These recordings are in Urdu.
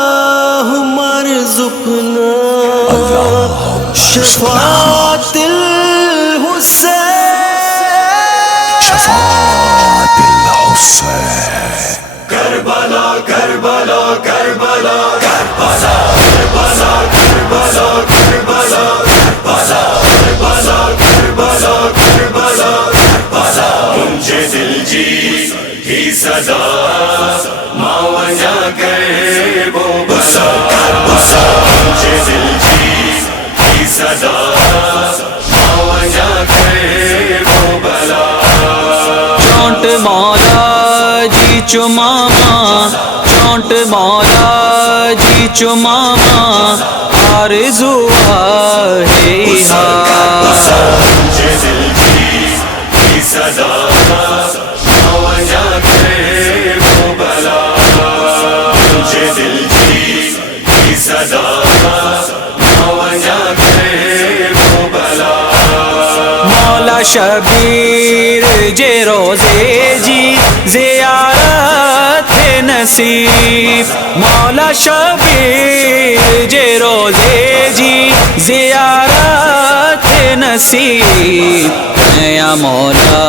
اللهم ارزقنا شفاعة الحسين شفاعة الحسين کربلا کربلا کربلا کربلا کربلا کربلا کربلا کربلا کربلا کربلا کربلا کربلا مجھے دل جی کی صدا ماں وجا کر وہ بلا کربلا مجھے دل جی کی صدا ماں وجا کر وہ بلا چونٹ مولا جی چماما چونٹ مولا جی چماما آرزو ہے مجھے دل جی کی صدا ماں وجا کر وہ بلا مجھے دل جی کی صدا ماں وجا کر وہ بلا مولا شبیر جے روزے جی زیارت نصیب مولا شبیر جے روزے جی زیارت نصیب یا مولا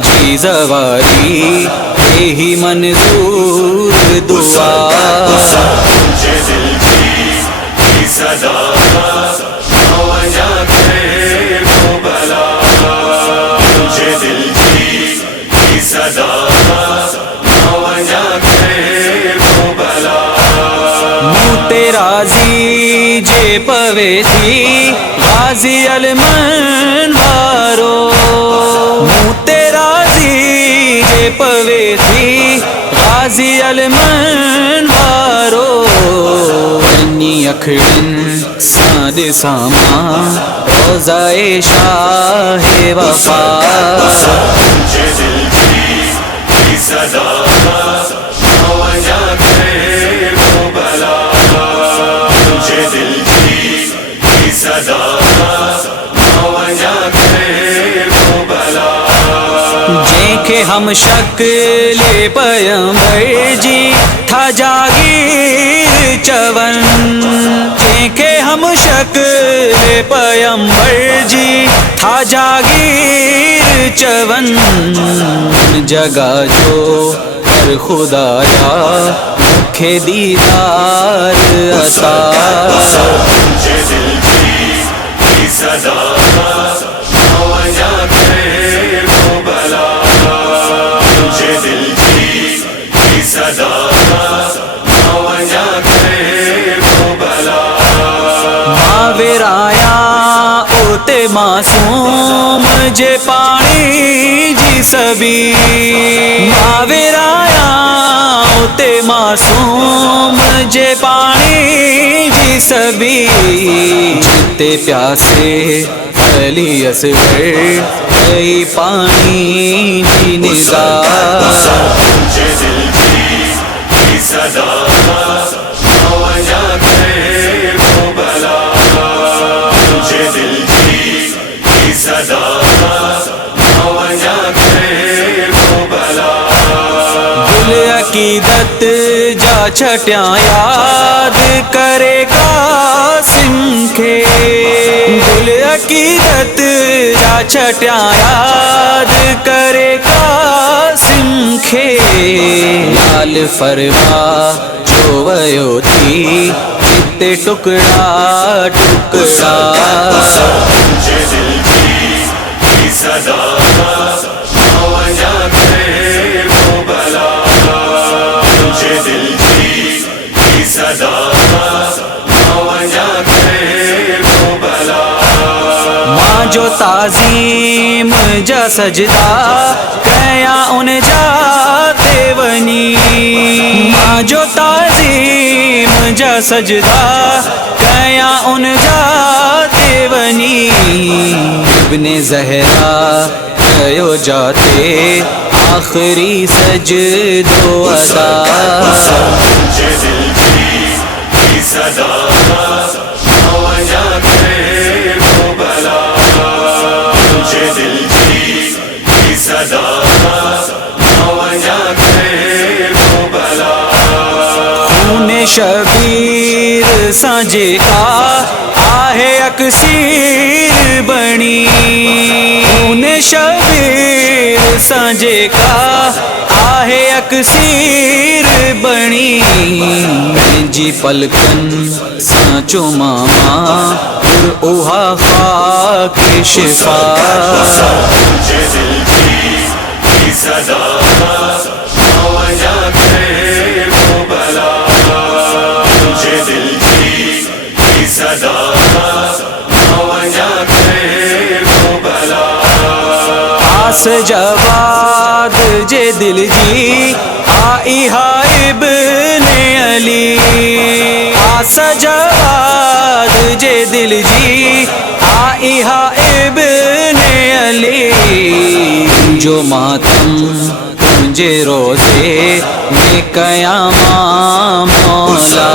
جی زواری یہی منظور دعا مجھے دل جی کی صدا ماں وجا کر وہ بلا مجھے دل جی کی صدا ماں وجا کر وہ بلا منہ تیرا زی جے پوے تھی غازی المنوارو منہ تیرا زی جے پوے تھی غازی المنوارو انی اکھڑن ساد ساما روزہ شاہ وفا مجھے دل جی کی صدا ماں وجا کر وہ بلا مجھے دل جی کی صدا ماں وجا کر وہ بلا جن کے ہم شکل پیمبر جی تھا جاگیر چون جن کے ہم شکل پیمبر جی تھا جاگیر چون جگہ جو پر خدایا مکھے دیدار عطا مجھے دل جی کی صدا ماں وجا کر وہ بلا مجھے دل جی کی صدا ماں وجا کر وہ بلا ماورایا اوتے معصوم جے پانی جی سبھی ماورایا اوتے معصوم جے پانی جی سبھی جتے پیاسے علی اصغر گئی پانی جی نگاہ مجھے دل جی کی صدا ماں وجا کر وہ بلا مجھے دل جی کی صدا ماں وجا کر وہ بلا دل عقیدت جا چھٹیاں یاد کرے قاسم کے دل عقیدت جا چھٹیاں یاد کرے قاسم کے لال فرما جو ویو تھی جتے ٹکڑا ٹکڑا مجھے دل جی کی صدا ماں وجا کر وہ بلا مجھے دل جی کی صدا ماں وجا کر وہ بلا ماں جو تعظیم جا سجدہ کیا ان جاتے ونی ماں جو تعظیم جا سجدہ کیا ان جاتے ونی ابن زہرا کیو جاتے آخری سجدو ادا مجھے دل جی کی صدا ماں وجا کر وہ بلا مجھے دل جی کی صدا ماں وجا کر شبیر سانجے کا آہے اکسیر بنی انہیں شبیر سانجے کا آہے اکسیر بنی جی پلکن سانچو ماما اوہا خاک شفا مجھے دل کی صدا وجہ کرے وہ بلا مجھے دل کی صدا وجہ کرے وہ بلا آس جواد جے دل جی آئی ابن علی آس جواد جے دل جی آئی ابن علی جو ماتم تجھے روزے میں قیامہ مولا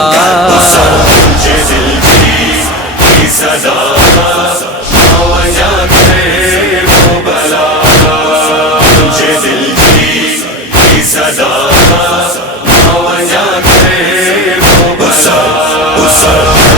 مجھے دل کی صدا وجہ کرے وہ بلا مجھے دل کی صدا وجہ کرے وہ بلا